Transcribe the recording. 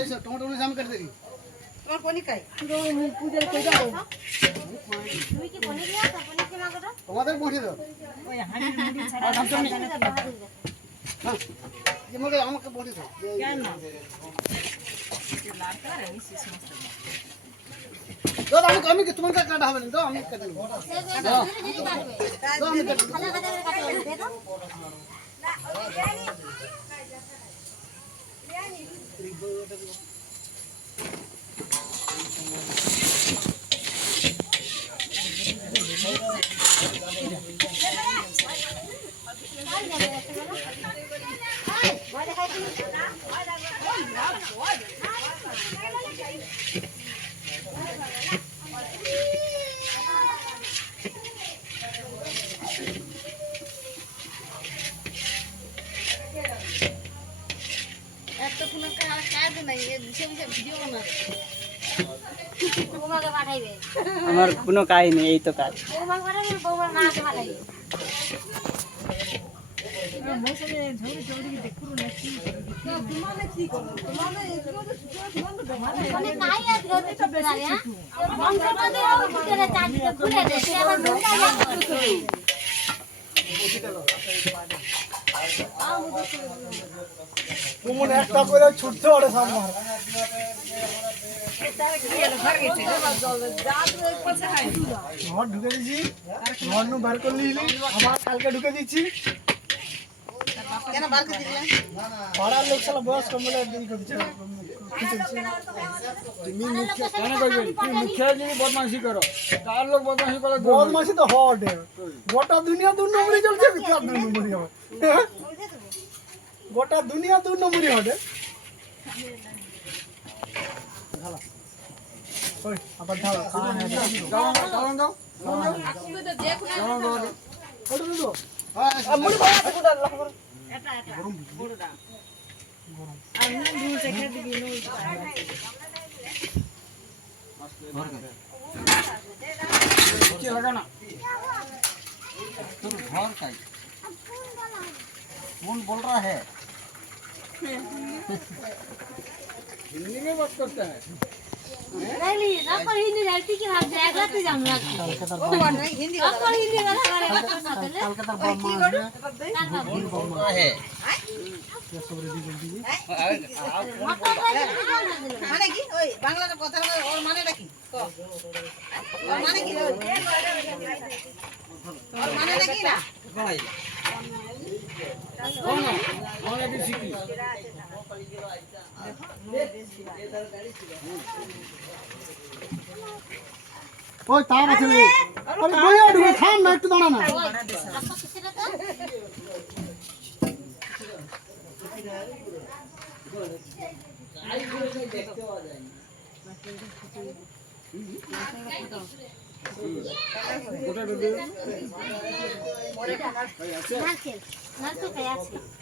Tomato ने जाम कर देगी তোমার পনি খাই পূজার কই দাও তুমি কি পনির নিয়ে আসো পনির কেনা করো তোমাদের পৌঁছে দাও ওই হাঁড়ির মুড়ি ছাড়া হ্যাঁ ये मुझे আমাকে পৌঁছে দাও কেন না লাল কালার মিশি সমস্ত দাও আমি কি তোমার কাটা হবে না দাও আমি কেটে দেব ধীরে ধীরে কাটবে দাও আমি কেটে খাজা খাজা করে কাটবে দে দাও একটা ফোন কাজ নাই সে ভিডিও বানাবে বৌমাকে পাঠাইবে আমার কোনো কাজ নেই, এই তো কাজ। বৌমাকে পাঠাইবে বৌমার মাকে পাঠাইবে মৌসুমে ঝড়ি ঝড়ি দেখুন না কি তোমালে কি করো তোমালে এগুলো তো মানে নাই আজ রোদে তো বেড়ায় হ্যাঁ বংশ করে ভিতরে চাঁদিকে খুলে দে সে আবার মুন্ডা যাবে তুমি একটা করে ছুটতে ওরে সামনে ঘর গেছে জাদু এই পাশে খাই ঘর ঢুকে দিছি ঘর নু বার করে নিলি আবার কালকে ঢুকে দিচ্ছি কেন বার করে দিলা পাড়ার লোক সালা বয়স কম বলে দিন করছে তুমি মুখ্য কেন করবে তুমি মুখ্য যদি বদমাশি করো তার লোক বদমাশি করে বদমাশি তো হট গোটা দুনিয়া দু নম্বরই চলছে কার দু নম্বরই হবে গোটা দুনিয়া দু নম্বরই হবে ওই আবার ঢালা কান है দাও দাও তুমি তো যে কোনো ওটা দাও হ্যাঁ মুড়ি ভাত কোটা লহর এটা এটা বড় দাও আর নুন নুন চেখে দিবি নুন কি হবে না তোর ঘর কাই कौन बोल रहा है हिंदी में बात करता है नहीं ना पर हिंदी रहती कि हम जाएगा तो जानना ও মানে হিন্দি अब पर हिंदी वाला हमारे बात करना पहले কলকাতার বম মারবে बोल रहा है মানে কি ওই বাংলার কথা ওর মানেটা কি ক ওর মানে কি ওর মানেটা কি না कौन है कौन है सीखी ওই তার আছে রে আরে বইয়া ঢুকে থাম না একটু দাঁড়া না आपका किसे रहता কোথায় ঢুকে नारकेल नारकेल का याद